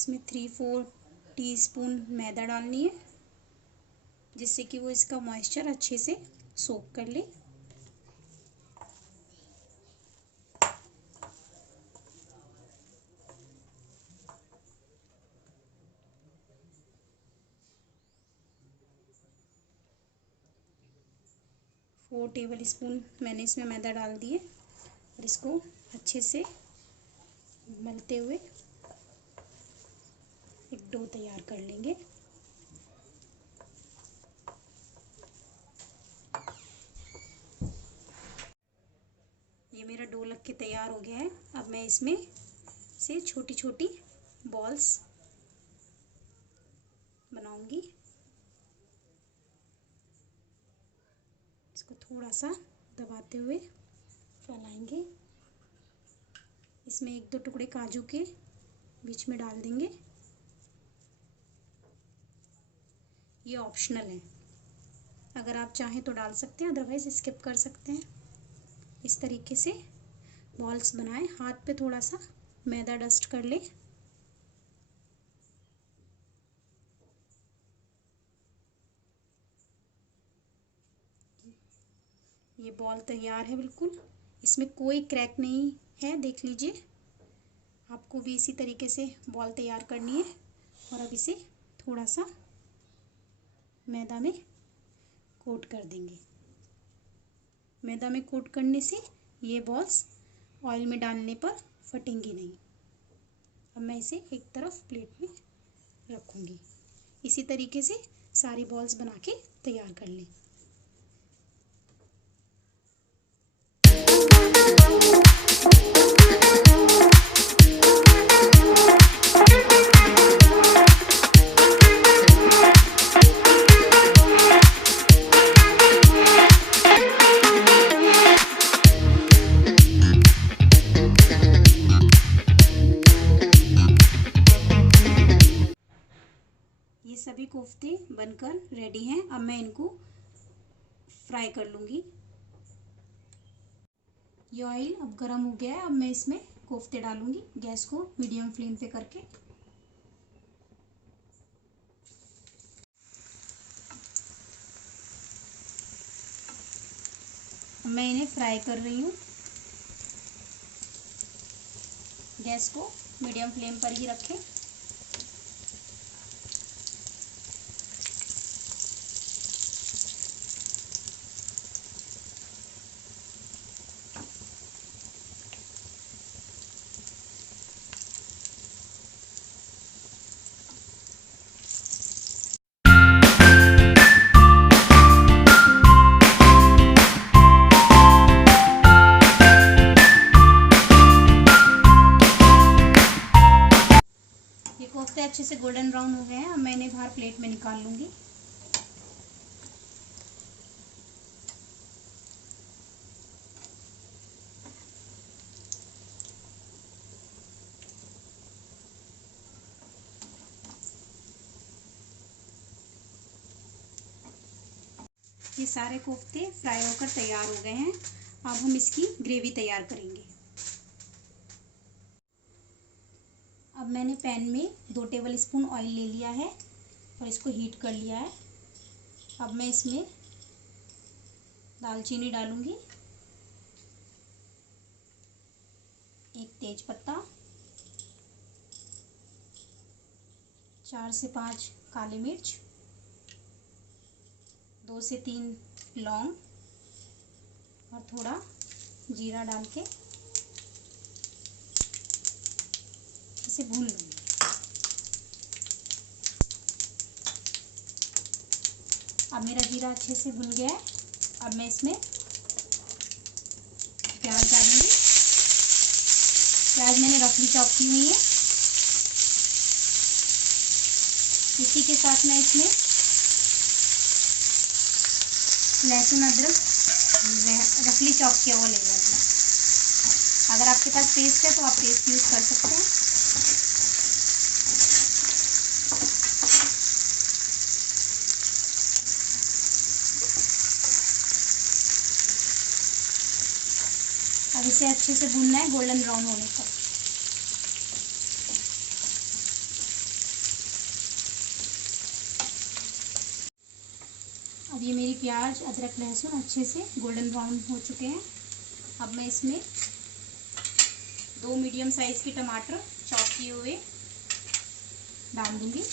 इसमें 3-4 टीस्पून मैदा डालनी है, जिससे कि वो इसका मॉइस्चर अच्छे से सोक कर ले। फोर टेबल स्पून मैंने इसमें मैदा डाल दिए और इसको अच्छे से मलते हुए एक डो तैयार कर लेंगे। ये मेरा डो लग के तैयार हो गया है। अब मैं इसमें से छोटी छोटी बॉल्स बनाऊंगी। इसको थोड़ा सा दबाते हुए फैलाएंगे। इसमें 1-2 टुकड़े काजू के बीच में डाल देंगे। ये ऑप्शनल है, अगर आप चाहें तो डाल सकते हैं, अदरवाइज स्किप कर सकते हैं। इस तरीके से बॉल्स बनाएं। हाथ पे थोड़ा सा मैदा डस्ट कर ले। ये बॉल तैयार है बिल्कुल, इसमें कोई क्रैक नहीं है, देख लीजिए। आपको भी इसी तरीके से बॉल तैयार करनी है। और अब इसे थोड़ा सा मैदा में कोट कर देंगे। मैदा में कोट करने से ये बॉल्स ऑयल में डालने पर फटेंगी नहीं। अब मैं इसे एक तरफ प्लेट में रखूँगी। इसी तरीके से सारी बॉल्स बना के तैयार कर लें। ये सभी कोफ्ते बनकर रेडी हैं। अब मैं इनको फ्राई कर लूँगी। ये ऑयल अब गर्म हो गया है। अब मैं इसमें कोफ्ते डालूँगी। गैस को मीडियम फ्लेम पे करके मैं इन्हें फ्राई कर रही हूँ। गैस को मीडियम फ्लेम पर ही रखें। कोफ्ते अच्छे से गोल्डन ब्राउन हो गए हैं। अब मैं इन्हें बाहर प्लेट में निकाल लूँगी। ये सारे कोफ्ते फ्राई होकर तैयार हो गए हैं। अब हम इसकी ग्रेवी तैयार करेंगे। अब मैंने पैन में 2 टेबल स्पून ऑयल ले लिया है और इसको हीट कर लिया है। अब मैं इसमें दालचीनी डालूंगी, 1 तेज पत्ता, 4 से 5 काली मिर्च, 2 से 3 लौंग और थोड़ा जीरा डाल के इसे भून लूँगी। अब मेरा जीरा अच्छे से भुन गया है। अब मैं इसमें प्याज डालूंगी। प्याज मैंने रफली चॉप की हुई है। इसी के साथ मैं इसमें लहसुन अदरक रफली चॉप किया हुआ ले लूँगी। अगर आपके पास पेस्ट है तो आप पेस्ट यूज़ कर सकते हैं। अब इसे अच्छे से भूनना है गोल्डन ब्राउन होने तक। अब ये मेरी प्याज अदरक लहसुन अच्छे से गोल्डन ब्राउन हो चुके हैं। अब मैं इसमें 2 मीडियम साइज़ के टमाटर चॉप किए हुए डाल दूंगी।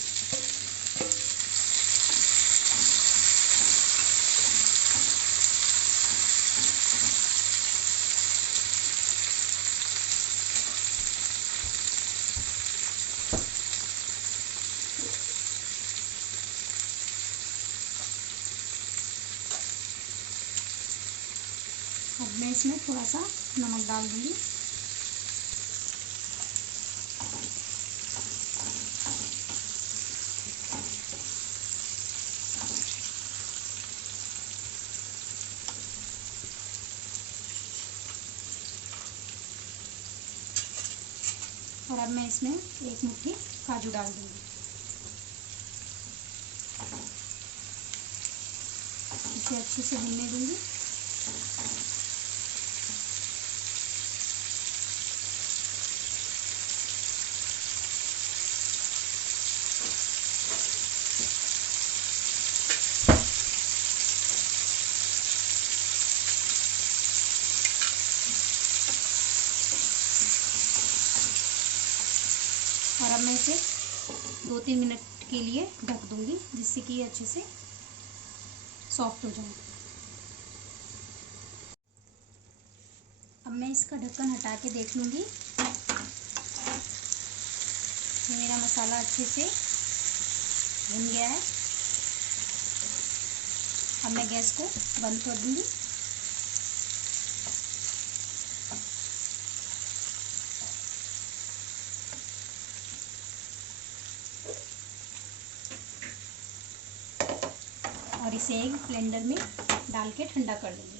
अब मैं इसमें थोड़ा सा नमक डाल दूंगी। और अब मैं इसमें 1 मुट्ठी काजू डाल दूंगी। इसे अच्छे से भूनने दूंगी। और अब मैं इसे 2-3 मिनट के लिए ढक दूंगी, जिससे कि ये अच्छे से सॉफ्ट हो जाए। अब मैं इसका ढक्कन हटा के देख लूँगी। ये मेरा मसाला अच्छे से भुन गया है। अब मैं गैस को बंद कर दूँगी। और इसे एक ब्लेंडर में डाल के ठंडा कर देंगे।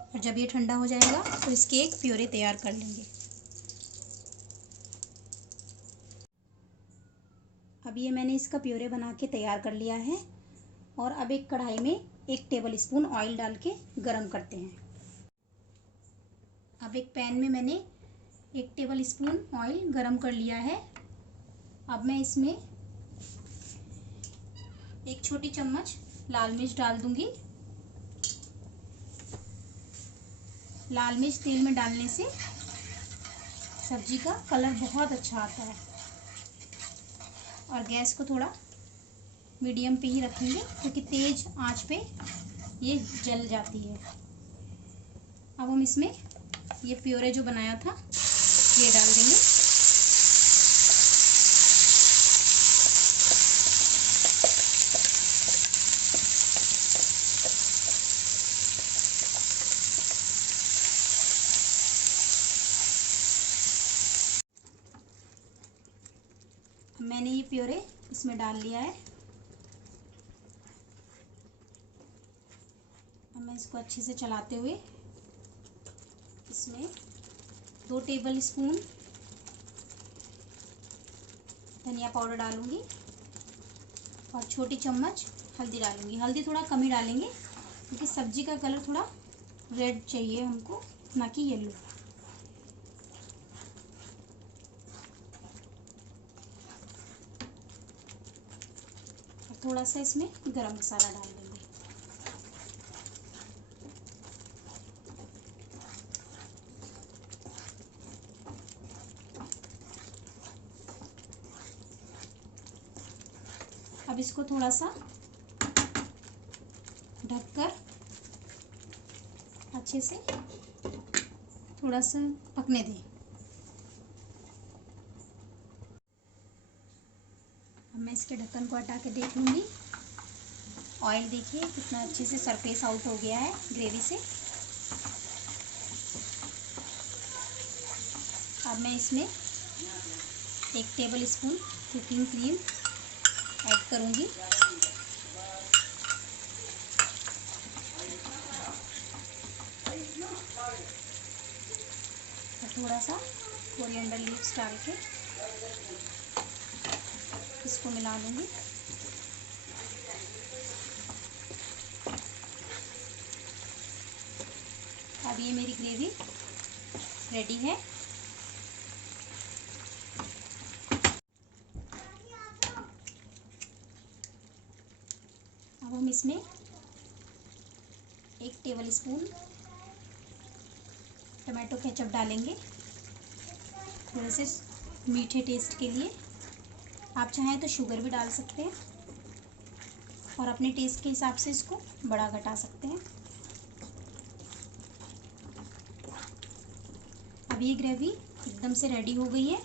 और जब ये ठंडा हो जाएगा तो इसके एक प्योरे तैयार कर लेंगे। अब ये मैंने इसका प्योरे बना के तैयार कर लिया है। और अब एक कढ़ाई में 1 टेबल स्पून ऑयल डाल के गरम करते हैं। अब एक पैन में मैंने 1 टेबल स्पून ऑयल गरम कर लिया है। अब मैं इसमें 1 छोटी चम्मच लाल मिर्च डाल दूंगी। लाल मिर्च तेल में डालने से सब्जी का कलर बहुत अच्छा आता है। और गैस को थोड़ा मीडियम पे ही रखेंगे, क्योंकि तेज आंच पे ये जल जाती है। अब हम इसमें ये प्योरे जो बनाया था ये डाल देंगे। मैंने ये प्योरे इसमें डाल लिया है। अब मैं इसको अच्छे से चलाते हुए इसमें 2 टेबल स्पून धनिया पाउडर डालूंगी और छोटी चम्मच हल्दी डालूंगी। हल्दी थोड़ा कम ही डालेंगे, क्योंकि सब्जी का कलर थोड़ा रेड चाहिए हमको, ना कि येलो। थोड़ा सा इसमें गरम मसाला डाल देंगे। अब इसको थोड़ा सा ढककर अच्छे से थोड़ा सा पकने दें। अब मैं इसके ढक्कन को हटा के देख लूँगी। ऑयल देखिए कितना अच्छे से सरफेस आउट हो गया है ग्रेवी से। अब मैं इसमें 1 table spoon cooking cream add करूँगी। और थोड़ा सा कोरिएंडर लीव्स डाल के इसको मिला लूँगी। अब अब ये मेरी ग्रेवी रेडी है। अब हम इसमें 1 टेबल स्पून टमाटो केचप डालेंगे, थोड़े से मीठे टेस्ट के लिए। आप चाहें तो शुगर भी डाल सकते हैं और अपने टेस्ट के हिसाब से इसको बड़ा घटा सकते हैं। अब ये ग्रेवी एकदम से रेडी हो गई है।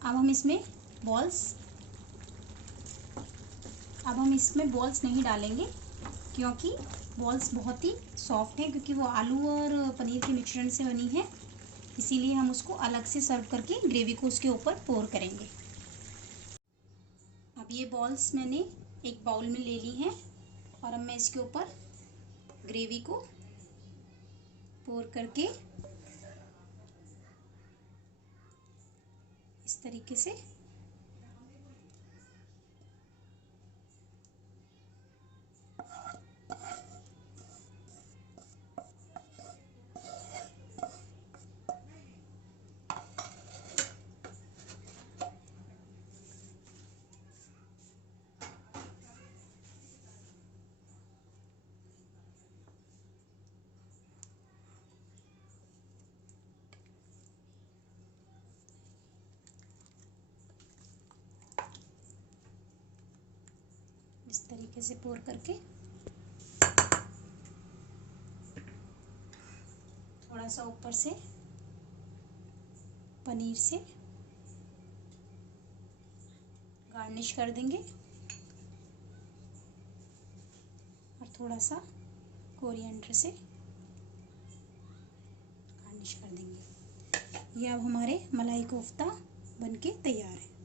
अब हम इसमें बॉल्स नहीं डालेंगे, क्योंकि बॉल्स बहुत ही सॉफ्ट है, क्योंकि वो आलू और पनीर के मिश्रण से बनी है। इसीलिए हम उसको अलग से सर्व करके ग्रेवी को उसके ऊपर पोर करेंगे। अब ये बॉल्स मैंने एक बाउल में ले ली हैं और अब मैं इसके ऊपर ग्रेवी को पोर करके इस तरीके से इस तरीके से पोर करके थोड़ा सा ऊपर से पनीर से गार्निश कर देंगे और थोड़ा सा कोरिएंडर से गार्निश कर देंगे। ये अब हमारे मलाई कोफ्ता बनके तैयार है।